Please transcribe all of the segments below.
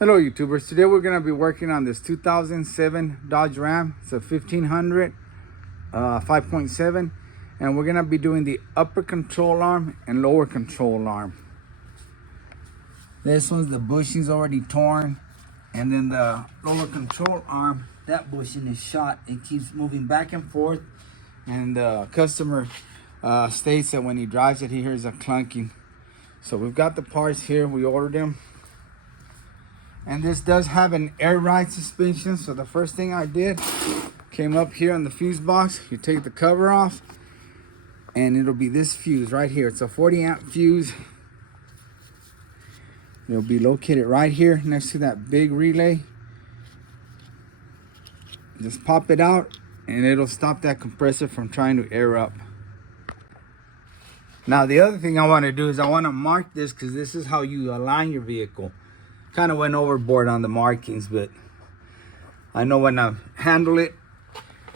Hello YouTubers, today we're going to be working on this 2007 Dodge Ram. It's a 1500 5.7, and we're going to be doing the upper control arm and lower control arm. This one's the bushing's already torn, and then the lower control arm, that bushing is shot. It keeps moving back and forth, and the customer states that when he drives it he hears a clunking. So we've got the parts here, we ordered them. And this does have an air ride suspension. So the first thing I did, came up here on the fuse box. You take the cover off and it'll be this fuse right here. It's a 40 amp fuse. It'll be located right here next to that big relay. Just pop it out and it'll stop that compressor from trying to air up. Now the other thing I want to do is I want to mark this, because this is how you align your vehicle. Kind of went overboard on the markings, but I know when I handle it,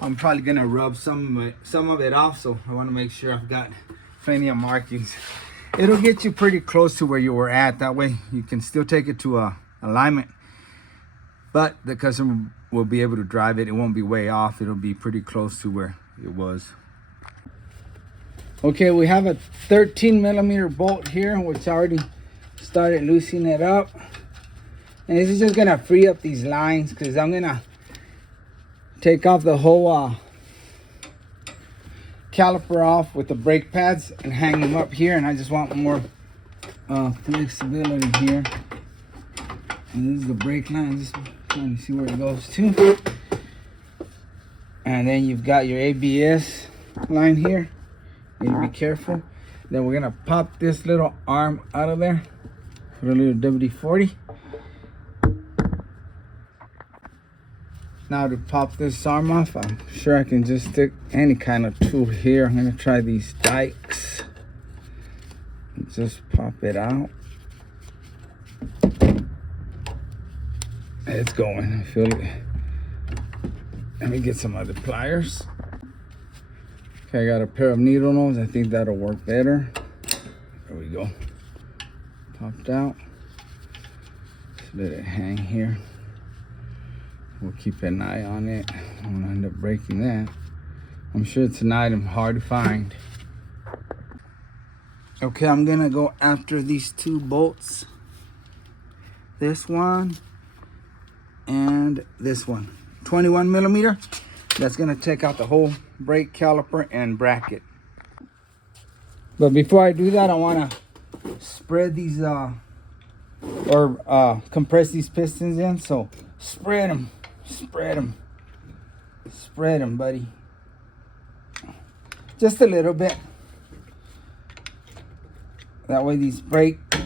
I'm probably gonna rub some of it off. So I want to make sure I've got plenty of markings. It'll get you pretty close to where you were at. That way you can still take it to a alignment, but the customer will be able to drive it. It won't be way off. It'll be pretty close to where it was. Okay, we have a 13 millimeter bolt here, which I already started loosening it up. And this is just gonna free up these lines, because I'm gonna take off the whole caliper off with the brake pads and hang them up here. And I just want more flexibility here. And this is the brake line. Just trying to see where it goes to. And then you've got your ABS line here. You need to be careful. Then we're gonna pop this little arm out of there with a little WD-40. Now to pop this arm off, I'm sure I can just stick any kind of tool here. I'm gonna try these dikes. Just pop it out. It's going, I feel it. Let me get some other pliers. Okay, I got a pair of needle nose. I think that'll work better. There we go. Popped out. Just let it hang here. We'll keep an eye on it. I don't want to end up breaking that. I'm sure it's an item hard to find. Okay, I'm gonna go after these two bolts. This one and this one. 21 millimeter. That's gonna take out the whole brake caliper and bracket. But before I do that, I wanna spread these compress these pistons in. So spread them. Spread them. Spread them, buddy. Just a little bit. That way these break. Did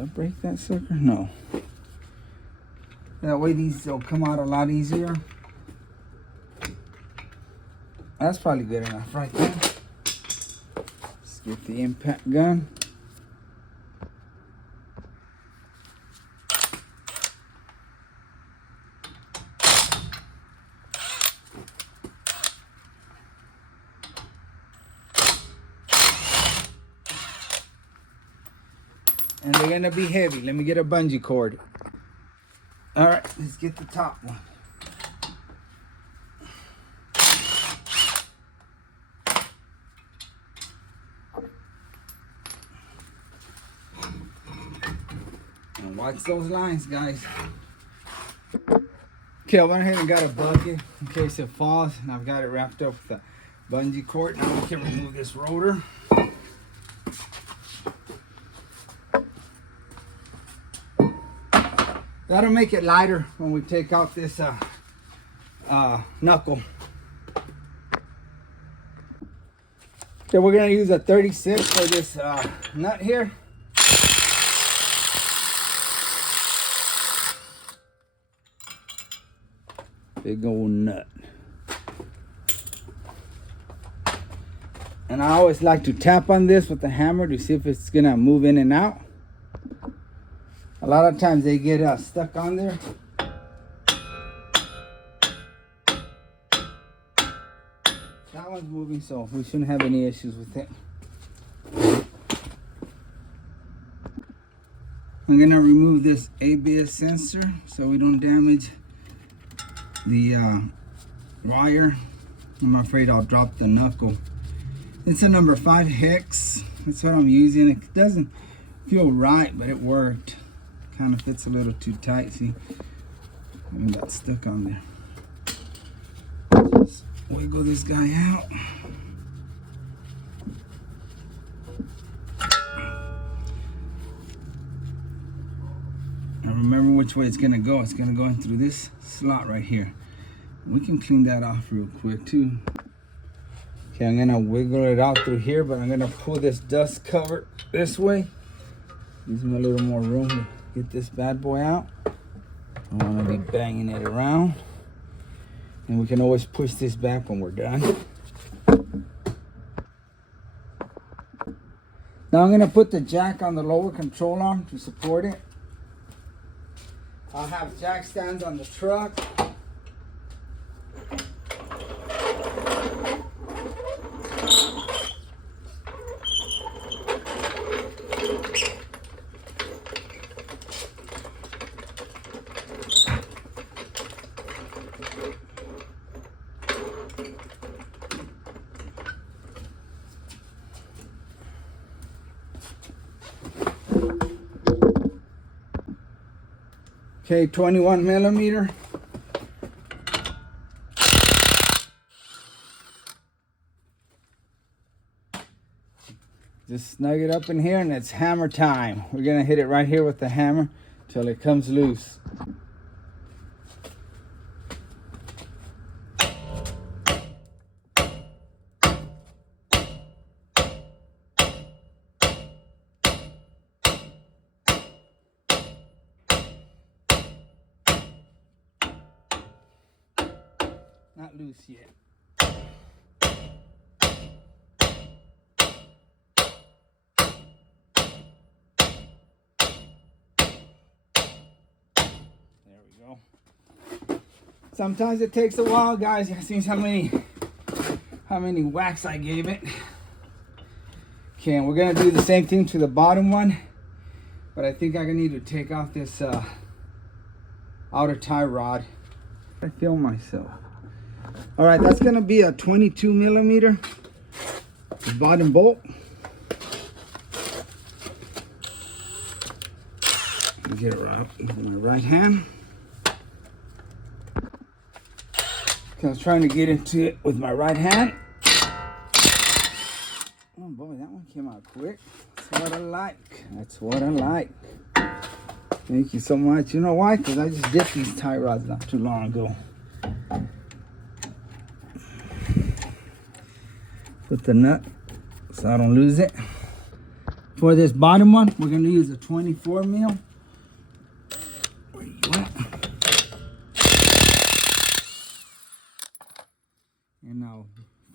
I break that sucker? No. That way these will come out a lot easier. That's probably good enough right there. Let's get the impact gun. And they're gonna be heavy. Let me get a bungee cord. All right, let's get the top one. And watch those lines, guys. Okay, I went ahead and got a bucket in case it falls, and I've got it wrapped up with a bungee cord. Now we can remove this rotor. That'll make it lighter when we take out this knuckle. Okay, we're gonna use a 36 for this nut here. Big old nut. And I always like to tap on this with the hammer to see if it's gonna move in and out. A lot of times they get stuck on there. That one's moving, so we shouldn't have any issues with it. I'm gonna remove this ABS sensor so we don't damage the wire. I'm afraid I'll drop the knuckle. It's a number 5 hex. That's what I'm using. It doesn't feel right, but it worked. Kind of fits a little too tight. See, and got stuck on there. Just wiggle this guy out. And remember which way it's gonna go. It's gonna go in through this slot right here. We can clean that off real quick too. Okay, I'm gonna wiggle it out through here, but I'm gonna pull this dust cover this way. Gives me a little more room to get this bad boy out. I don't wanna be banging it around. And we can always push this back when we're done. Now I'm gonna put the jack on the lower control arm to support it. I'll have jack stands on the truck. Okay, 21 millimeter. Just snug it up in here and it's hammer time. We're gonna hit it right here with the hammer till it comes loose. Not loose yet. There we go. Sometimes it takes a while, guys. You see how many whacks I gave it. Okay, and we're gonna do the same thing to the bottom one, but I think I need to take off this outer tie rod. I feel myself. All right, that's gonna be a 22 millimeter bottom bolt. Get it right with my right hand. I was trying to get into it with my right hand. Oh boy, that one came out quick. That's what I like. That's what I like. Thank you so much. You know why? Because I just dipped these tie rods not too long ago. Put the nut so I don't lose it. For this bottom one, we're going to use a 24 mil. Where you at? And I'll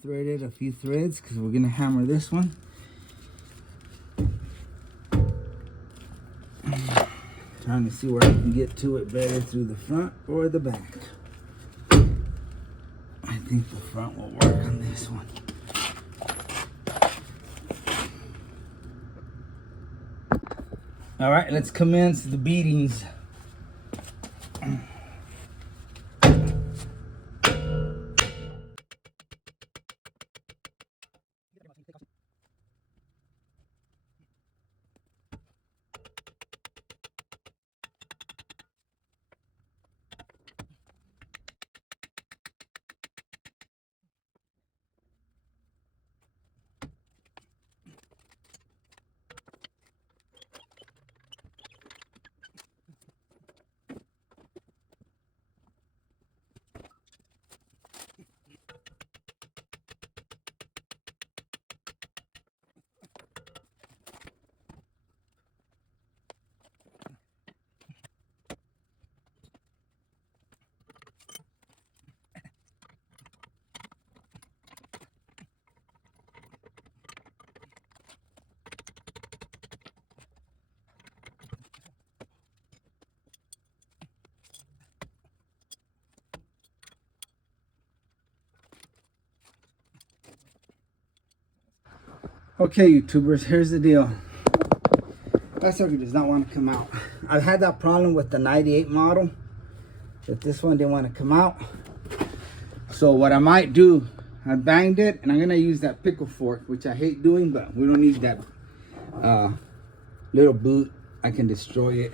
thread it a few threads because we're going to hammer this one. Trying to see where I can get to it better through the front or the back. I think the front will work on this one. All right, let's commence the beatings. Okay, YouTubers, here's the deal. That sucker does not want to come out. I've had that problem with the 98 model, but this one didn't want to come out. So what I might do, I banged it, and I'm gonna use that pickle fork, which I hate doing, but we don't need that little boot. I can destroy it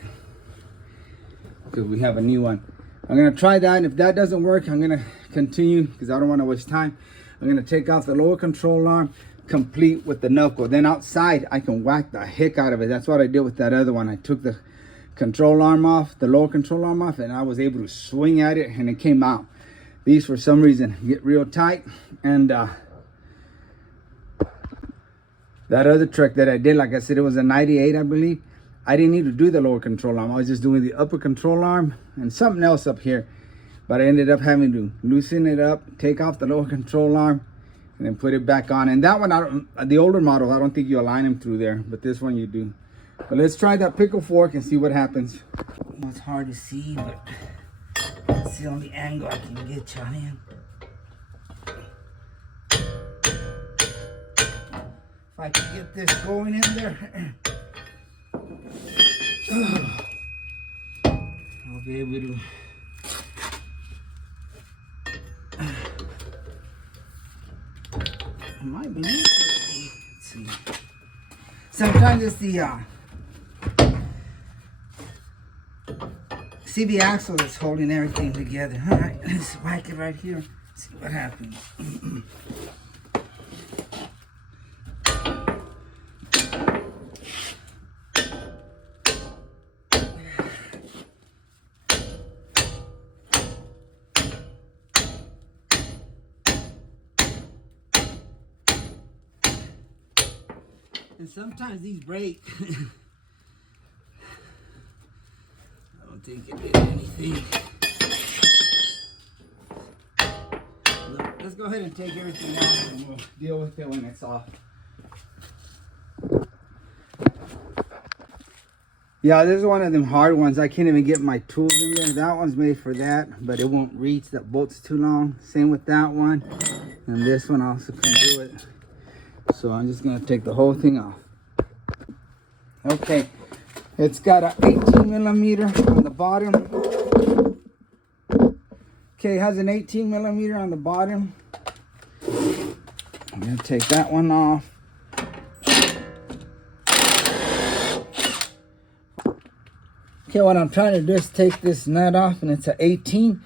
because we have a new one. I'm gonna try that, and if that doesn't work, I'm gonna continue because I don't want to waste time. I'm gonna take off the lower control arm, complete with the knuckle. Then outside, I can whack the heck out of it. That's what I did with that other one. I took the control arm off, the lower control arm off, and I was able to swing at it, and it came out. These, for some reason, get real tight, and that other trick that I did, like I said, it was a 98, I believe. I didn't need to do the lower control arm. I was just doing the upper control arm and something else up here. But I ended up having to loosen it up, take off the lower control arm, and then put it back on. And that one, the older model, I don't think you align them through there, but this one you do. But let's try that pickle fork and see what happens. It's hard to see, but it's the only angle I can get you in. If I can get this going in there, I'll be able to. It might be. Let's see. Sometimes it's the CB axle that's holding everything together. All right, let's whack it right here. See what happens. And sometimes these break. I don't think it did anything. Look, let's go ahead and take everything off and we'll deal with it when it's off. Yeah, this is one of them hard ones. I can't even get my tools in there. That one's made for that, but it won't reach. That bolt's too long. Same with that one. And this one also can do it. So I'm just gonna take the whole thing off. Okay, it's got an 18 millimeter on the bottom. Okay, it has an 18 millimeter on the bottom. I'm gonna take that one off. Okay, what I'm trying to do is take this nut off, and it's an 18,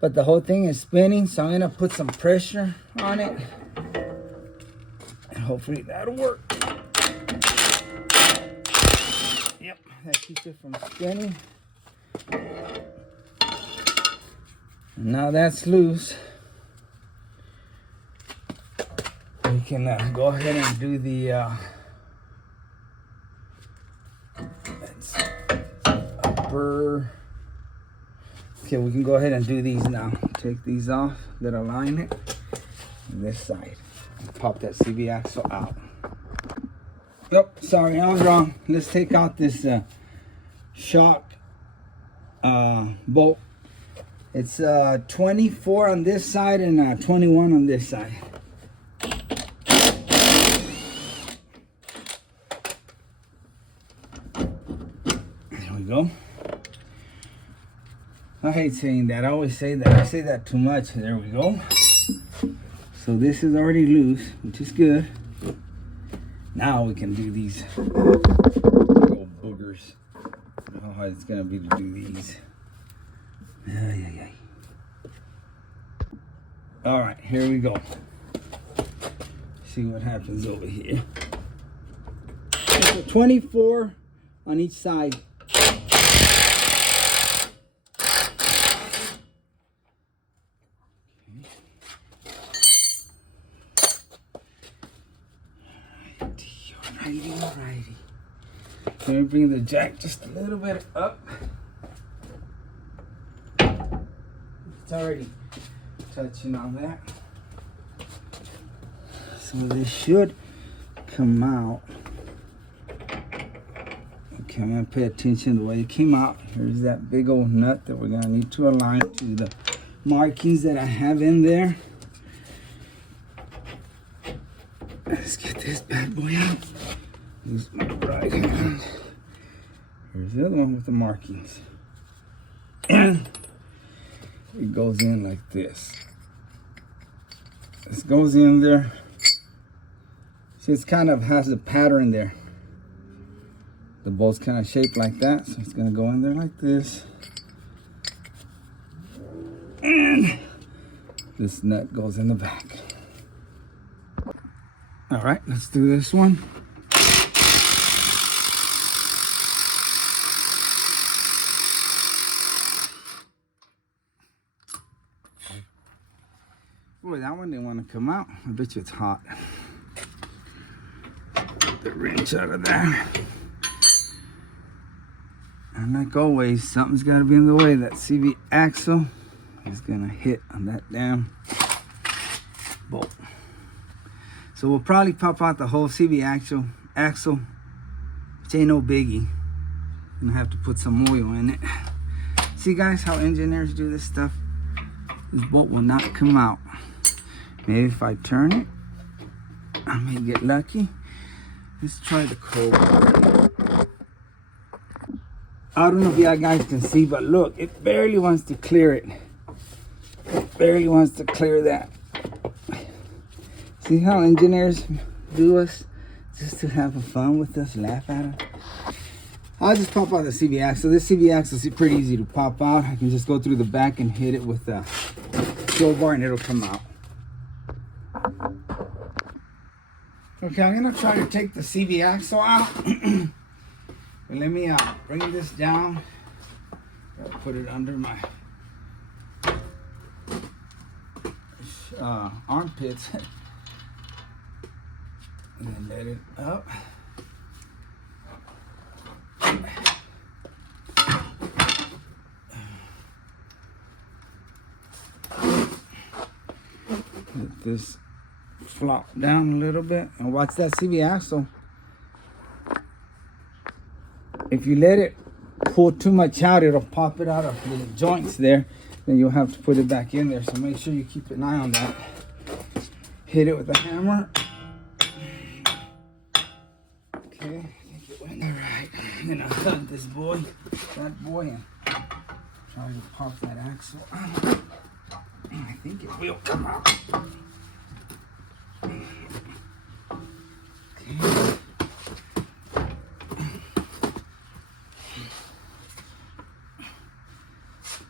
but the whole thing is spinning, so I'm gonna put some pressure on it. Hopefully that'll work. Yep, that keeps it from spinning. And now that's loose. We can go ahead and do the upper. Okay, we can go ahead and do these now. Take these off that align it. And this side. Pop that CB axle out. Yep, sorry, I was wrong. Let's take out this shock bolt. It's 24 on this side and 21 on this side. There we go. I hate saying that. I always say that. I say that too much. There we go. So this is already loose, which is good. Now we can do these little boogers. How hard it's gonna be to do these. All right, here we go. See what happens over here. So 24 on each side. Alrighty. Let me bring the jack just a little bit up. It's already touching on that. So this should come out. Okay, I'm gonna pay attention to the way it came out. Here's that big old nut that we're gonna need to align to the markings that I have in there. Let's get this bad boy out. Use my right hand. Here's the other one with the markings. And it goes in like this. This goes in there. See, it's kind of has a pattern there. The bolt's kind of shaped like that, so it's gonna go in there like this. And this nut goes in the back. All right, let's do this one. Boy, that one didn't want to come out. I bet you it's hot. Get the wrench out of there. And like always, something's got to be in the way. That CV axle is going to hit on that damn bolt. So we'll probably pop out the whole CV axle, which ain't no biggie. Gonna have to put some oil in it. See guys how engineers do this stuff? This bolt will not come out. Maybe if I turn it, I may get lucky. Let's try the cobra. I don't know if you guys can see, but look, it barely wants to clear it. It barely wants to clear that. See how engineers do us just to have fun with us, laugh at us? I'll just pop out the CV axle. This CV axle is pretty easy to pop out. I can just go through the back and hit it with a crowbar and it'll come out. Okay, I'm gonna try to take the CV axle out. But let me bring this down. I'll put it under my armpits. And then let it up. Let this flop down a little bit and watch that CV axle. If you let it pull too much out, it'll pop it out of the joints there. Then you'll have to put it back in there. So make sure you keep an eye on that. Hit it with a hammer. Okay, I think it went all right. I'm gonna hug this boy, that boy, and try to pop that axle out. I think it will come out. Okay.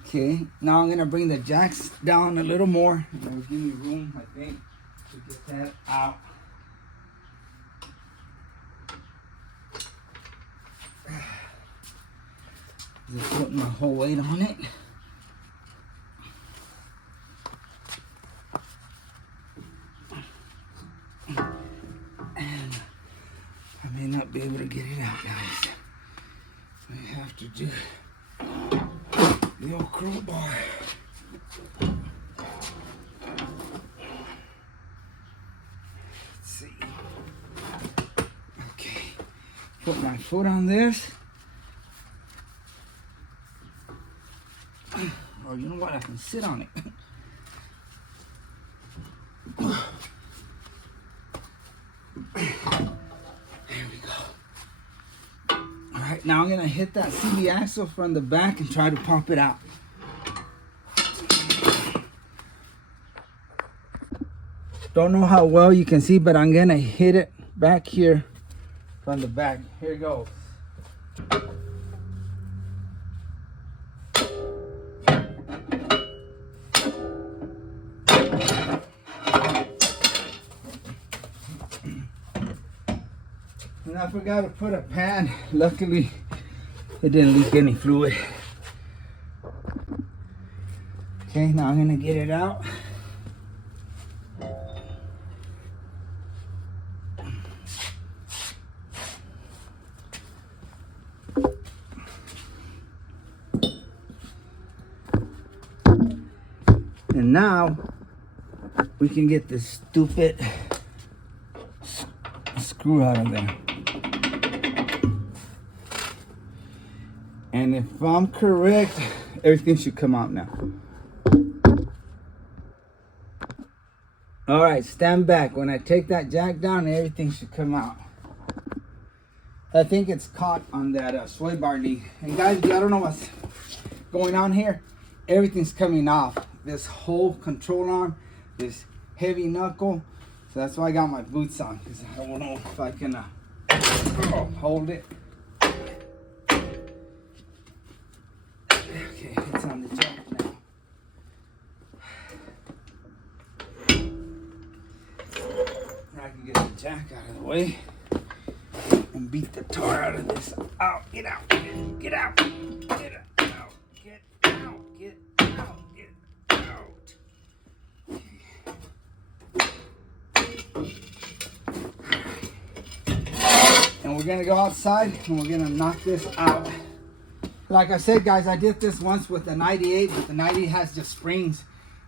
Okay, now I'm gonna bring the jacks down a little more. It'll give me room, I think, to get that out. Just putting my whole weight on it. And I may not be able to get it out, guys. I have to do the old crowbar. Let's see. Okay. Put my foot on this. Or you know what? I can sit on it. There we go. All right, now I'm gonna hit that CV axle from the back and try to pop it out. Don't know how well you can see, but I'm gonna hit it back here from the back. Here it goes. And I forgot to put a pan. Luckily, it didn't leak any fluid. Okay, now I'm gonna get it out. And now we can get this stupid screw out of there. And if I'm correct, everything should come out now. All right, stand back. When I take that jack down, everything should come out. I think it's caught on that sway bar knee. And guys, I don't know what's going on here. Everything's coming off. This whole control arm, this heavy knuckle. So that's why I got my boots on, because I don't know if I can hold it. Okay, it's on the jack now. Now I can get the jack out of the way and beat the tar out of this. Out, get out, get out, get out, get out, get out, get out, get out. And we're gonna go outside and we're gonna knock this out. Like I said, guys, I did this once with the 98, but the 98 has just springs,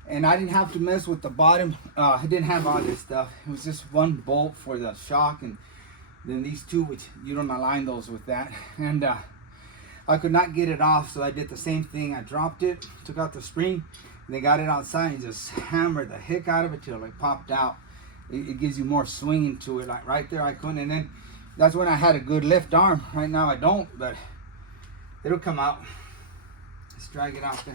and I didn't have to mess with the bottom. I didn't have all this stuff. It was just one bolt for the shock, and then these two, which you don't align those with that. And I could not get it off, so I did the same thing. I dropped it, took out the spring, and then got it outside and just hammered the heck out of it till it popped out. It gives you more swinging to it. Like right there, I couldn't, and then that's when I had a good lift arm. Right now I don't, but it'll come out. Let's drag it out there.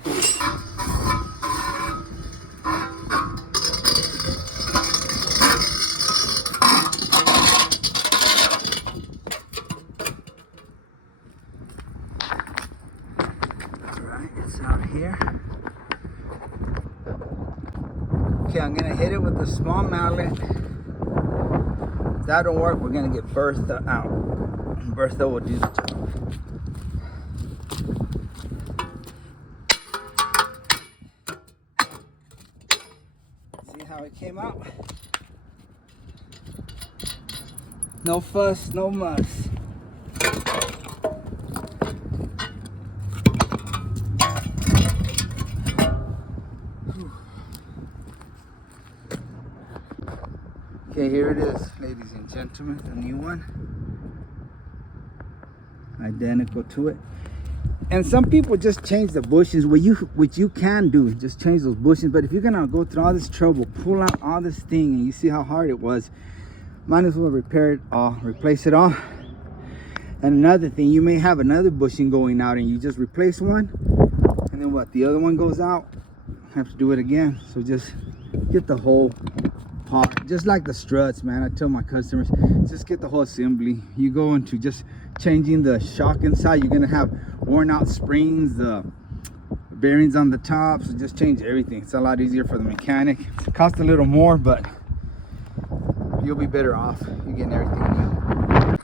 Alright, it's out here. Okay, I'm gonna hit it with the small mallet. If that don't work, we're gonna get Bertha out. And Bertha will do the job. How it came out. No fuss, no muss. Okay, here it is, ladies and gentlemen, the new one. Identical to it. And some people just change the bushings, which you can do, just change those bushings. But if you're gonna go through all this trouble, pull out all this thing, and you see how hard it was, might as well repair it all, replace it all. And another thing, you may have another bushing going out, and you just replace one, and then what? The other one goes out, have to do it again. So just get the whole part, just like the struts, man. I tell my customers, just get the whole assembly. You go into just changing the shock inside, you're gonna have worn out springs, the bearings on the top, so just change everything. It's a lot easier for the mechanic. It costs a little more, but you'll be better off. You're getting everything new.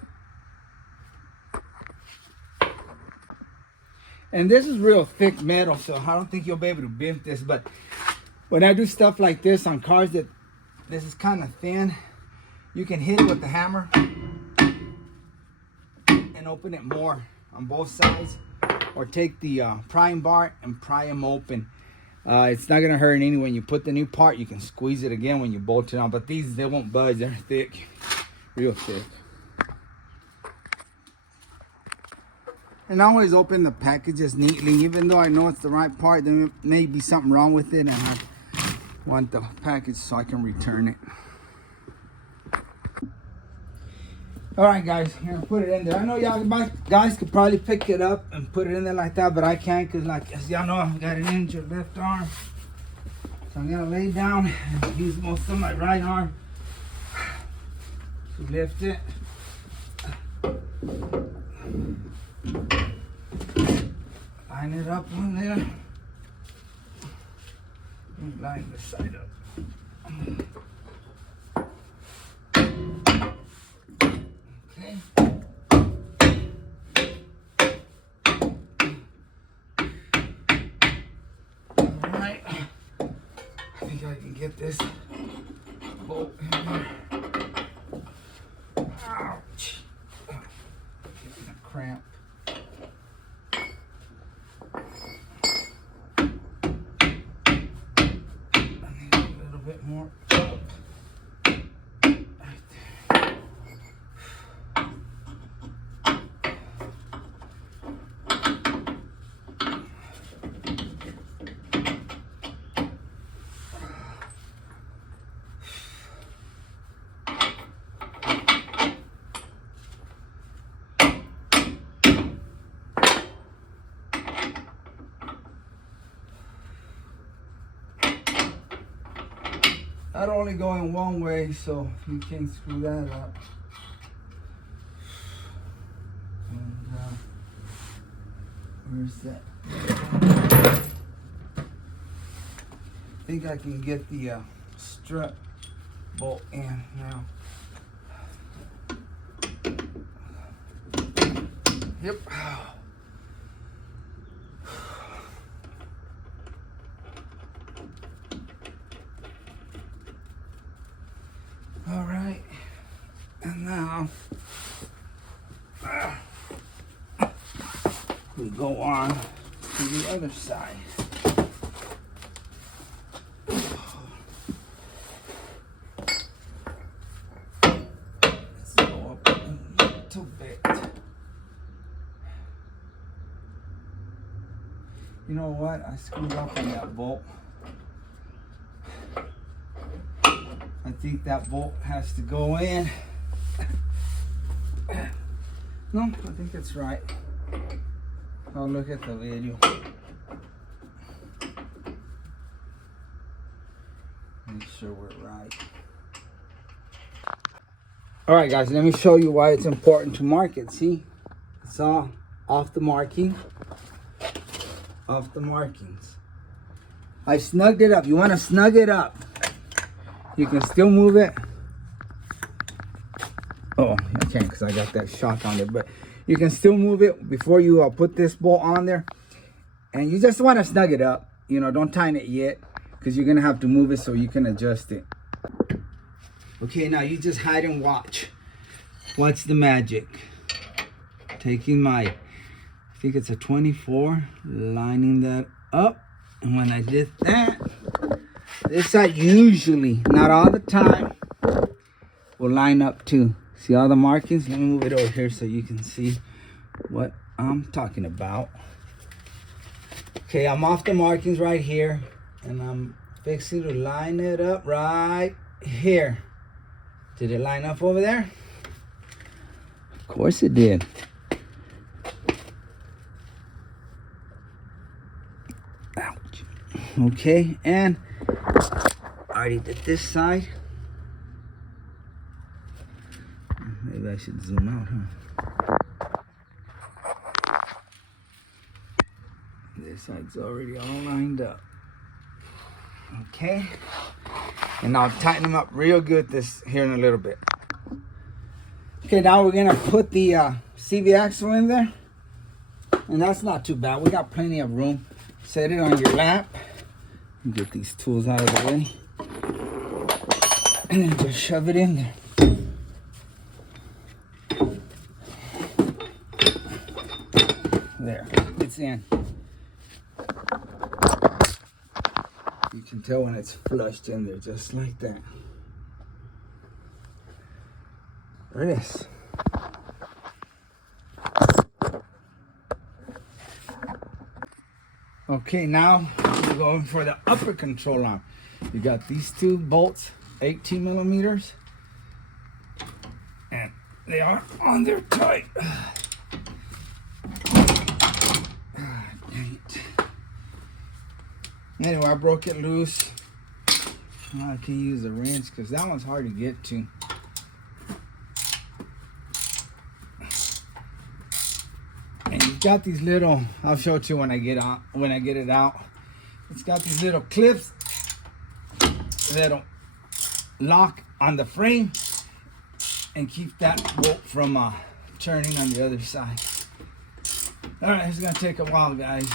And this is real thick metal, so I don't think you'll be able to bend this. But when I do stuff like this on cars that this is kind of thin, you can hit it with the hammer and open it more on both sides, or take the prying bar and pry them open. It's not gonna hurt any. When you put the new part, you can squeeze it again when you bolt it on, but these, they won't budge. They're thick, real thick. And I always open the packages neatly, even though I know it's the right part. There may be something wrong with it, and I want the package so I can return it. All right, guys, I'm gonna put it in there. I know y'all guys could probably pick it up and put it in there like that, but I can't, because like, as y'all know, I've got an injured left arm. So I'm gonna lay down and use most of my right arm to lift it. Line it up on there. And line the side up. Get this bolt in there. Ouch. Getting a cramp. I need a little bit more up. Right there. I'd only go in one way, so you can't screw that up. And where's that? I think I can get the strut bolt in now. Yep. All right, and now we go on to the other side. Let's go up a little bit. You know what? I screwed up on that bolt. I think that bolt has to go in. No, I think it's right. I'll look at the video. Make sure we're right. All right, guys, let me show you why it's important to mark it. See, it's all off the marking. Off the markings. I snugged it up. You want to snug it up. You can still move it. Oh, I can't because I got that shock on it. But you can still move it before you put this bolt on there. And you just want to snug it up. You know, don't tighten it yet because you're going to have to move it so you can adjust it. Okay, now you just hide and watch. What's the magic? Taking my, I think it's a 24, lining that up. And when I did that, this side usually, not all the time, will line up too. See all the markings? Let me move it over here so you can see what I'm talking about. Okay, I'm off the markings right here, and I'm fixing to line it up right here. Did it line up over there? Of course it did. Ouch. Okay, and I already did this side. Maybe I should zoom out, huh? This side's already all lined up. Okay. And I'll tighten them up real good this here in a little bit. Okay, now we're gonna put the CV axle in there. And that's not too bad. We got plenty of room. Set it on your lap. Get these tools out of the way. And then just shove it in there. There, it's in. You can tell when it's flushed in there, just like that. There it is. Okay, now we're going for the upper control arm. You got these two bolts, 18 millimeters, and they are on there tight. Dang it. Anyway, I broke it loose. I can use a wrench because that one's hard to get to. And you've got these little, I'll show it to you when I get it out. It's got these little clips that'll lock on the frame and keep that bolt from turning on the other side. All right, it's gonna take a while, guys.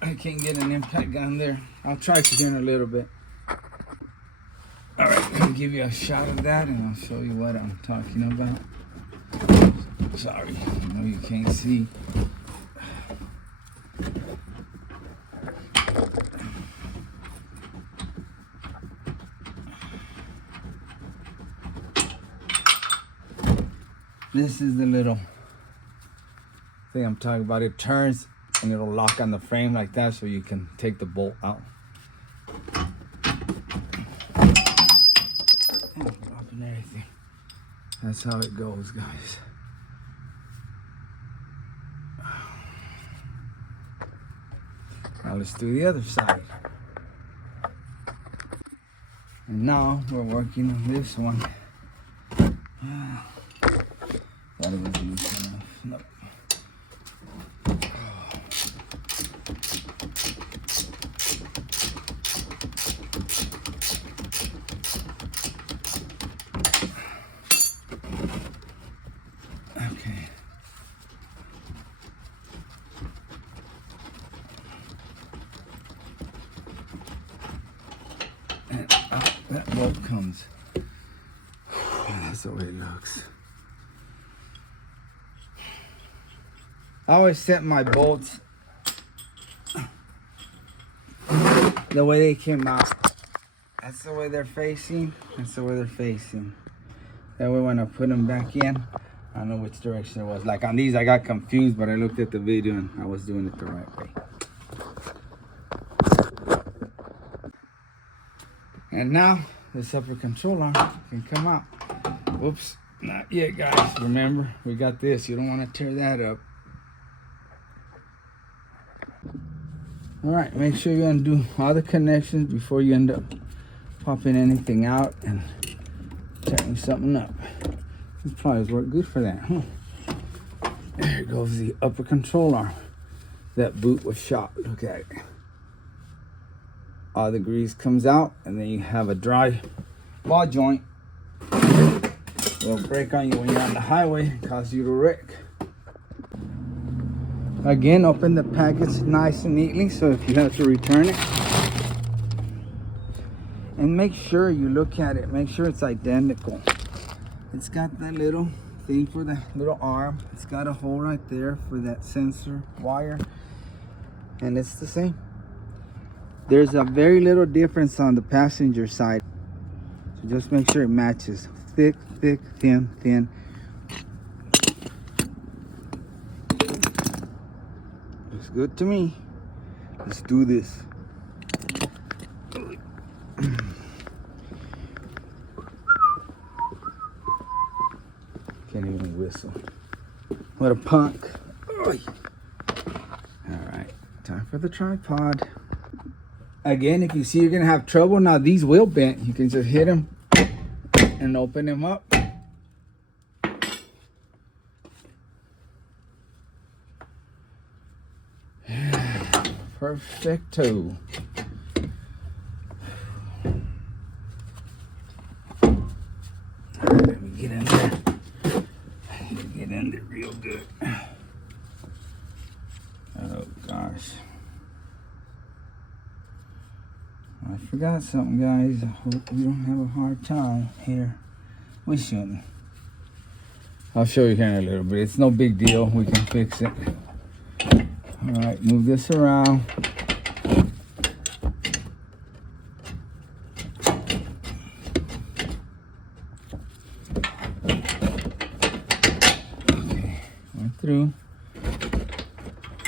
I can't get an impact gun there. I'll try to in a little bit. All right, I'll give you a shot of that and I'll show you what I'm talking about. Sorry, I know you can't see. This is the little thing I'm talking about. It turns and it'll lock on the frame like that so you can take the bolt out. Dropping everything. That's how it goes, guys. Now let's do the other side. And now we're working on this one. Thought it was loose enough. Nope. Okay. And out that bolt comes. That's the way it looks. I always set my bolts the way they came out. That's the way they're facing. That's the way they're facing. That way when I put them back in, I know which direction it was. Like on these, I got confused, but I looked at the video and I was doing it the right way. And now this upper control arm can come out. Oops, not yet, guys. Remember, we got this. You don't want to tear that up. All right, make sure you undo all the connections before you end up popping anything out and tightening something up. These pliers work good for that, huh? There goes the upper control arm. That boot was shot. Look at it. All the grease comes out, and then you have a dry ball joint. It'll break on you when you're on the highway and cause you to wreck. Again, open the package nice and neatly, so if you have to return it, and make sure you look at it, make sure it's identical. It's got that little thing for the little arm. It's got a hole right there for that sensor wire, and it's the same. There's a very little difference on the passenger side, so just make sure it matches. Thick, thick, thin, thin. Looks good to me. Let's do this. Can't even whistle. What a punk. All right, time for the tripod. Again, if you see you're gonna have trouble, now these will bend, you can just hit them and open them up. Perfecto. Let me get in there. Get in there real good. Oh gosh. I forgot something, guys. I hope we don't have a hard time here. We shouldn't. I'll show you here in a little bit. It's no big deal. We can fix it. All right, move this around. Okay, went through.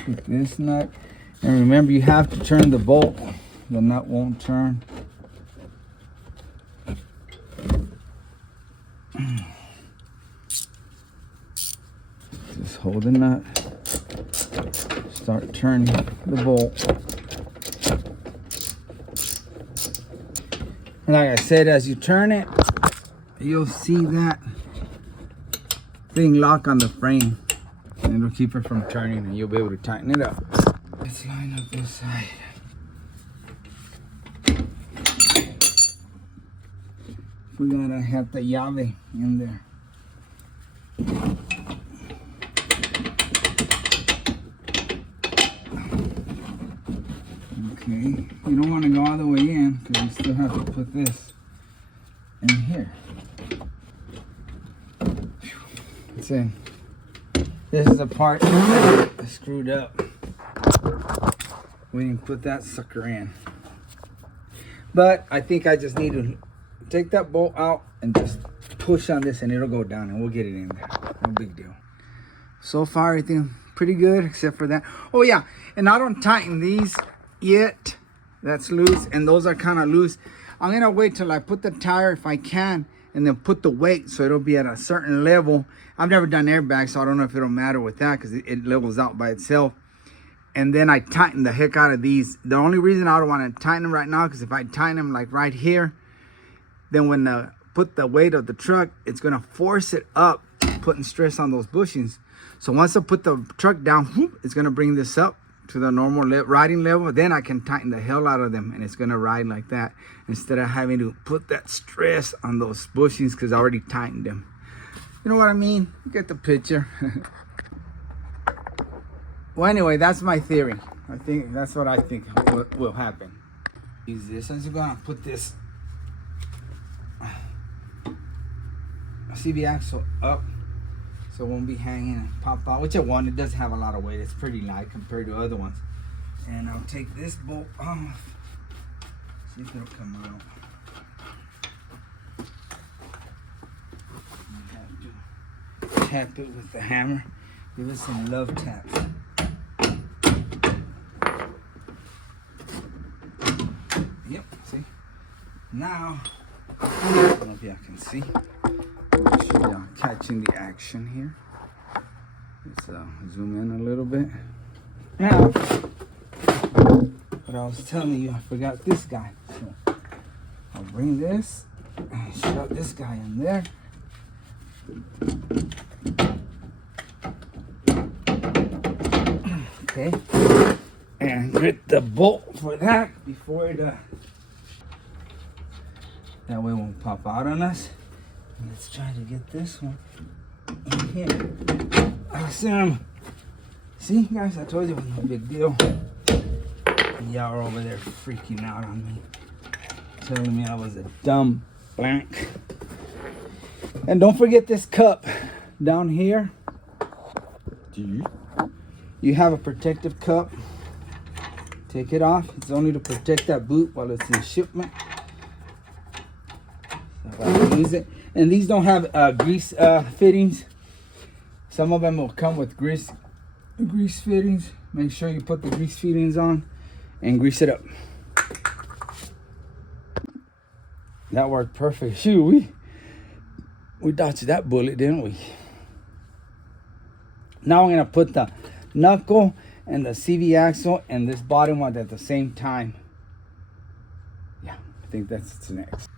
Get this nut. And remember, you have to turn the bolt. The nut won't turn. Just hold the nut. Start turning the bolt. And like I said, as you turn it, you'll see that thing lock on the frame. And it'll keep it from turning, and you'll be able to tighten it up. Let's line up this side. We gotta have the llave in there. Okay, you don't want to go all the way in because you still have to put this in here. It's in. This is the part that's screwed up. We didn't put that sucker in. But I think I just need to take that bolt out and just push on this and it'll go down and we'll get it in there. No big deal. So far, everything pretty good except for that. Oh yeah, and I don't tighten these yet. That's loose, and those are kind of loose. I'm gonna wait till I put the tire if I can, and then put the weight so it'll be at a certain level. I've never done airbags, so I don't know if it'll matter with that because it levels out by itself. And then I tighten the heck out of these. The only reason I don't want to tighten them right now because if I tighten them like right here, then when put the weight of the truck, it's gonna force it up, putting stress on those bushings. So once I put the truck down, whoop, it's gonna bring this up to the normal riding level. Then I can tighten the hell out of them, and it's gonna ride like that instead of having to put that stress on those bushings because I already tightened them. You know what I mean? You get the picture. Well, anyway, that's my theory. I think that's what I think will happen. Use this. I'm just gonna put this CV axle up so it won't be hanging and pop out, which I want. It doesn't have a lot of weight. It's pretty light compared to other ones. And I'll take this bolt off. See if it'll come out. Tap it with the hammer. Give it some love taps. Yep, see? Now, I don't know if y'all can see. Make sure y'all catching the action here. Let's zoom in a little bit. Now, what I was telling you, I forgot this guy. So I'll bring this and shove this guy in there. Okay, and get the bolt for that before it that way it won't pop out on us. Let's try to get this one in here. Awesome. See, guys, I told you it was no big deal. Y'all are over there freaking out on me, telling me I was a dumb blank. And don't forget this cup down here. You have a protective cup. Take it off. It's only to protect that boot while it's in shipment. So I can use it. And these don't have grease fittings. Some of them will come with grease fittings. Make sure you put the grease fittings on and grease it up. That worked perfect. Shoot, we dodged that bullet, didn't we? Now I'm gonna put the knuckle and the CV axle and this bottom one at the same time. Yeah, I think that's next.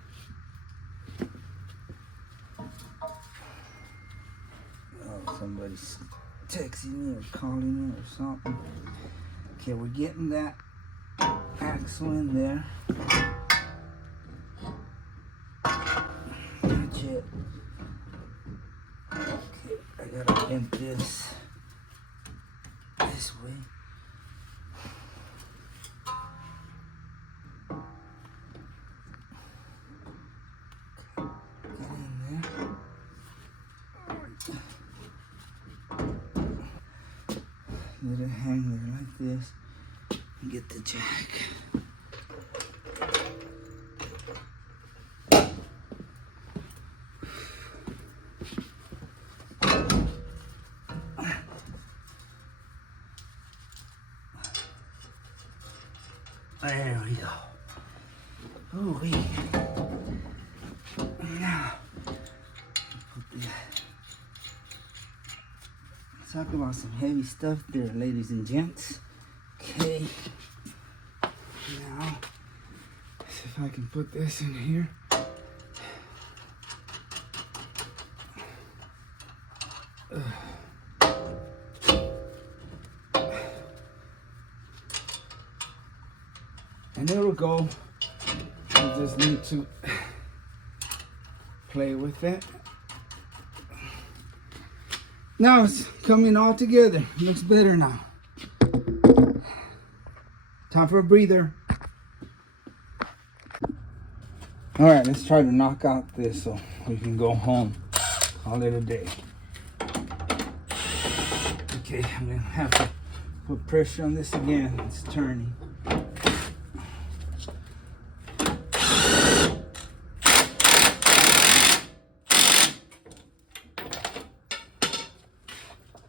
Oh, somebody's texting me or calling me or something. Okay, we're getting that axle in there. Not yet. Okay, I gotta bend this way. Get in there. Let it hang there like this. And get the jack. There we go. Oh, wait. Now, let's talk about some heavy stuff there, ladies and gents. Okay. Now, see if I can put this in here. And it'll go. You just need to play with it. Now it's coming all together. Looks better now. Time for a breather. All right, let's try to knock out this so we can go home. Call it a day. Okay, I'm gonna have to put pressure on this again. It's turning.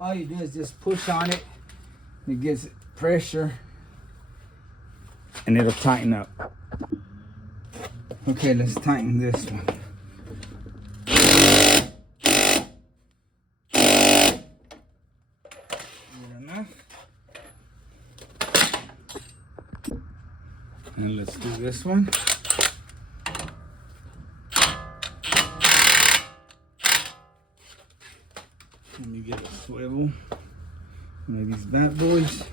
All you do is just push on it. It gets pressure and it'll tighten up. Okay, let's tighten this one. Good enough. And let's do this one. get a swivel. One of these bad boys.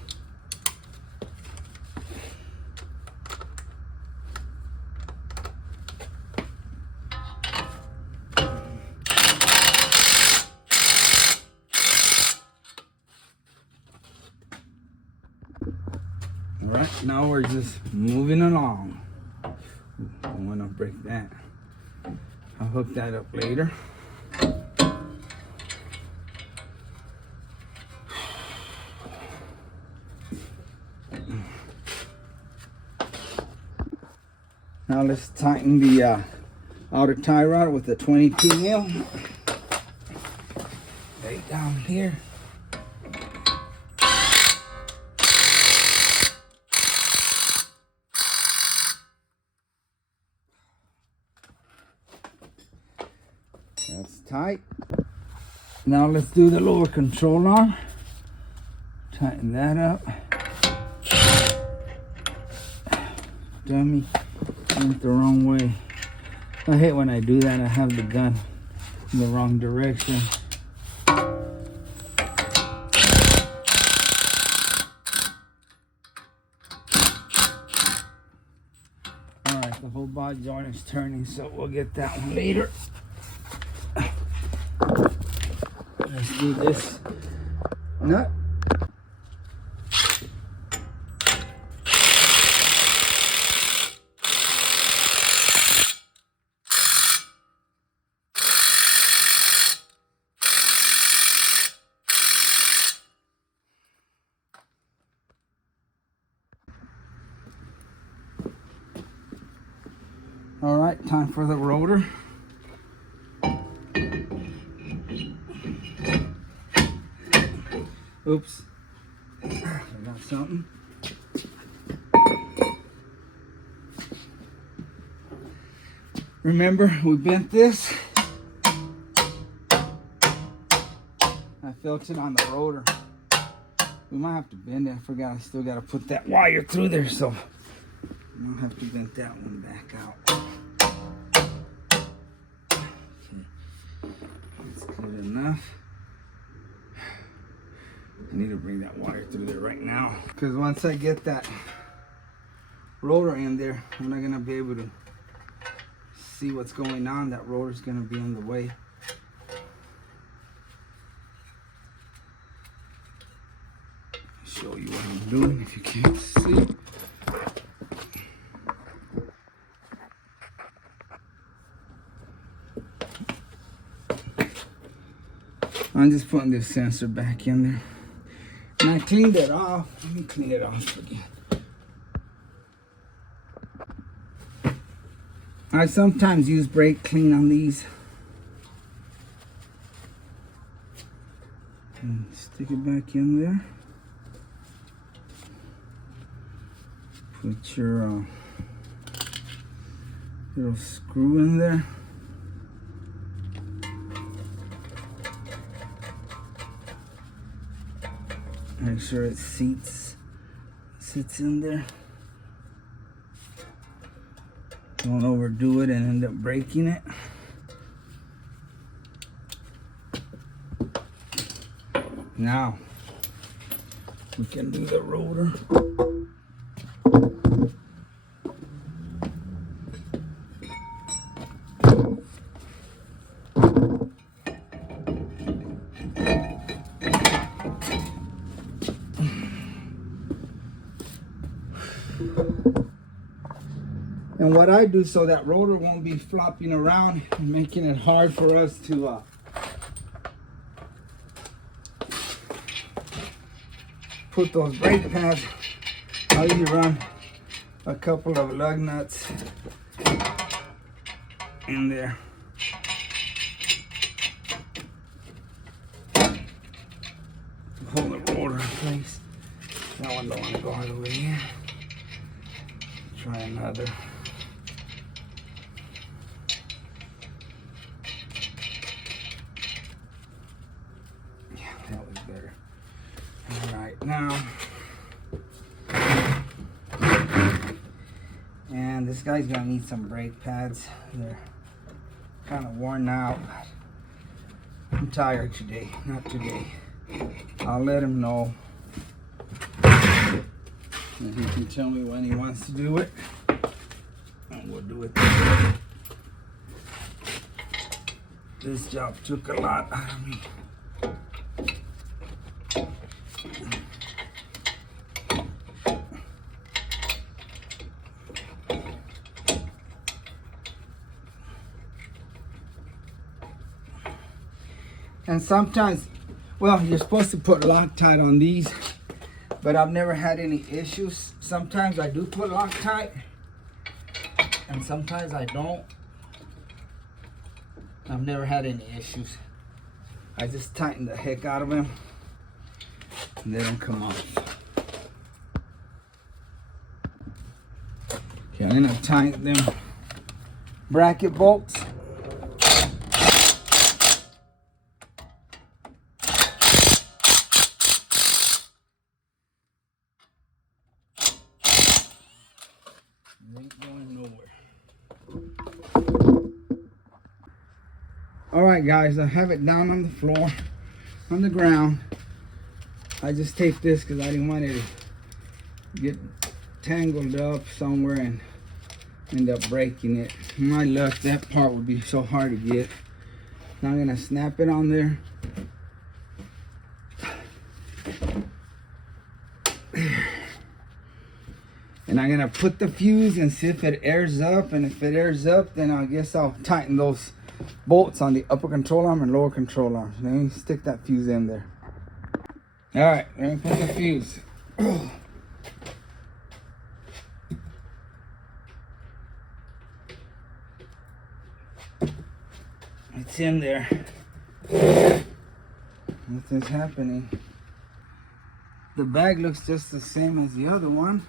All right, now we're just moving along. I want to break that. I'll hook that up later. Now let's tighten the outer tie rod with the 22 mil. Right down here. That's tight. Now let's do the lower control arm. Tighten that up. Dummy, went the wrong way. I hate when I do that. I have the gun in the wrong direction. Alright, the whole body joint is turning, so we'll get that one later. Let's do this nut. All right, time for the rotor. Oops, I got something. Remember, we bent this. I felt it on the rotor. We might have to bend it. I forgot I still got to put that wire through there, so I'll have to bend that one back out. Okay. That's good enough. I need to bring that wire through there right now, because once I get that rotor in there, I'm not going to be able to see what's going on. That rotor's going to be in the way. Show you what I'm doing if you can't see. I'm just putting this sensor back in there. And I cleaned it off. Let me clean it off again. I sometimes use brake clean on these. And stick it back in there. Put your little screw in there. Make sure it sits in there. Don't overdo it and end up breaking it. Now we can do the rotor. And what I do so that rotor won't be flopping around and making it hard for us to put those brake pads, I usually run a couple of lug nuts in there. Hold the rotor in place. That one don't want to go all the way in. Try another. Yeah, that was better. All right, now. And this guy's gonna need some brake pads. They're kind of worn out. I'm tired today. Not today. I'll let him know. And he can tell me when he wants to do it. And we'll do it then. This job took a lot out of me. And sometimes, well, you're supposed to put Loctite on these, but I've never had any issues. Sometimes I do put Loctite, and sometimes I don't. I've never had any issues. I just tighten the heck out of them, and they don't come off. Okay, I'm gonna tighten them bracket bolts. Ain't going nowhere. All right, guys, I have it down on the floor, on the ground. I just taped this because I didn't want it to get tangled up somewhere and end up breaking it. My luck, that part would be so hard to get. Now I'm gonna snap it on there. And I'm gonna put the fuse and see if it airs up, and if it airs up, then I guess I'll tighten those bolts on the upper control arm and lower control arm. Let me stick that fuse in there. All right, let me put the fuse. It's in there. Nothing's happening. The bag looks just the same as the other one.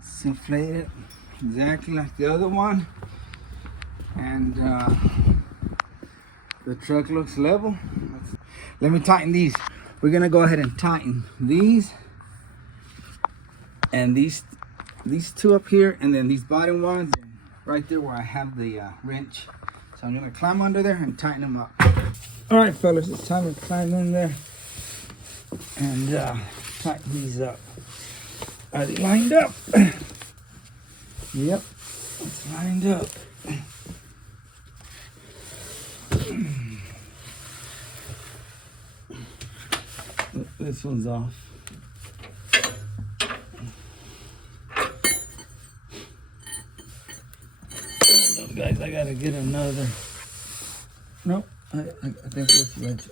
It's inflated exactly like the other one, and the truck looks level. Let me tighten these. We're gonna go ahead and tighten these and these two up here, and then these bottom ones right there where I have the wrench. So I'm gonna climb under there and tighten them up. All right, fellas, it's time to climb in there and tighten these up. Are they lined up? Yep, it's lined up. This one's off. Hold on, guys, I gotta get another. Nope, I think this wrench.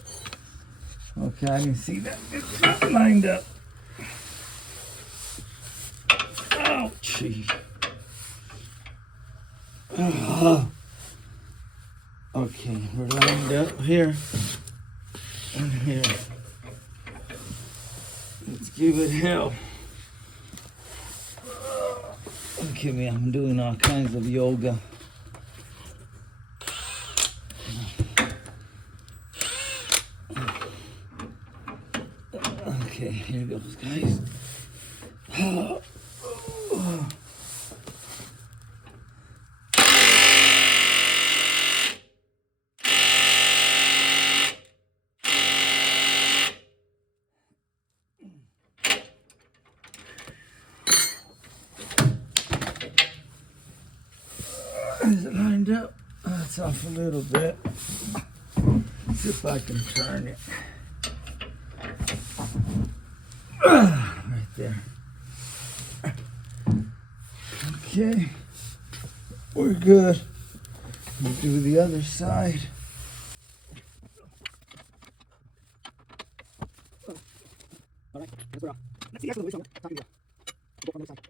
Okay, I can see that. It's not lined up. Ouchie. Okay, we're lined up here and here. Let's give it hell. Look at me, I'm doing all kinds of yoga. Okay, here goes, guys. Is it lined up? That's off a little bit. Let's see if I can turn it. Right there. Okay. We're good. We'll do the other side. All right, let's go. Let's see, actually, which one? Go from the side.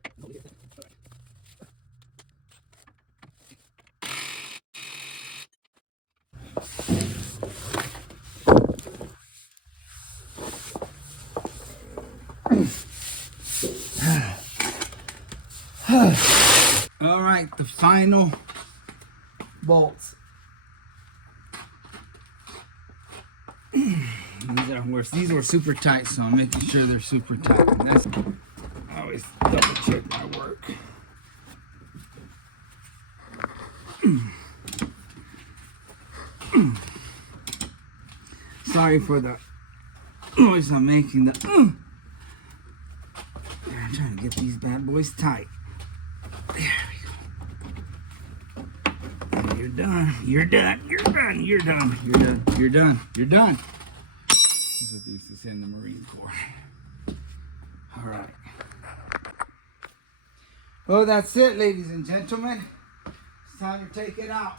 All right, the final bolts. These are worse. These were super tight, so I'm making sure they're super tight. And that's, I always double check my work. Sorry for the noise I'm making. I'm trying to get these bad boys tight. There we go. And you're done. You're done. You're done. You're done. You're done. You're done. You're done. That's what they used to say in the Marine Corps. All right. Well, that's it, ladies and gentlemen. It's time to take it out.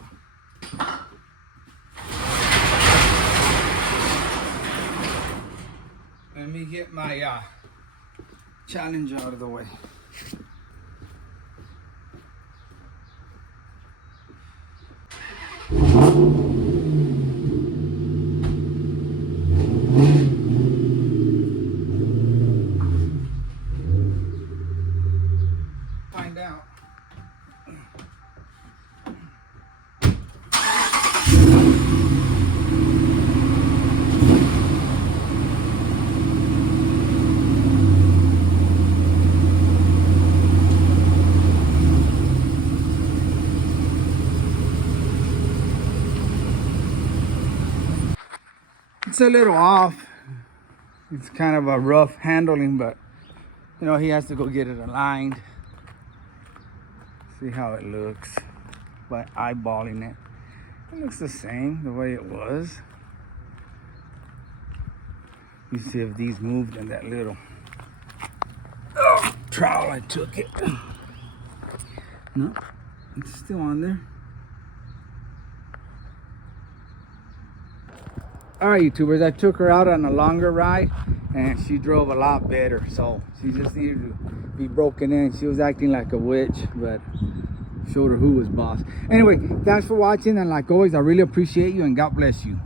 Let me get my challenge out of the way. Find out. It's a little off. It's kind of a rough handling, but you know, he has to go get it aligned. See how it looks by eyeballing it. It looks the same the way it was. You see if these moved in that little trowel I took it. No, it's still on there. All right, YouTubers, I took her out on a longer ride and she drove a lot better. So she just needed to be broken in. She was acting like a witch, but showed her who was boss. Anyway, thanks for watching, and like always, I really appreciate you, and God bless you.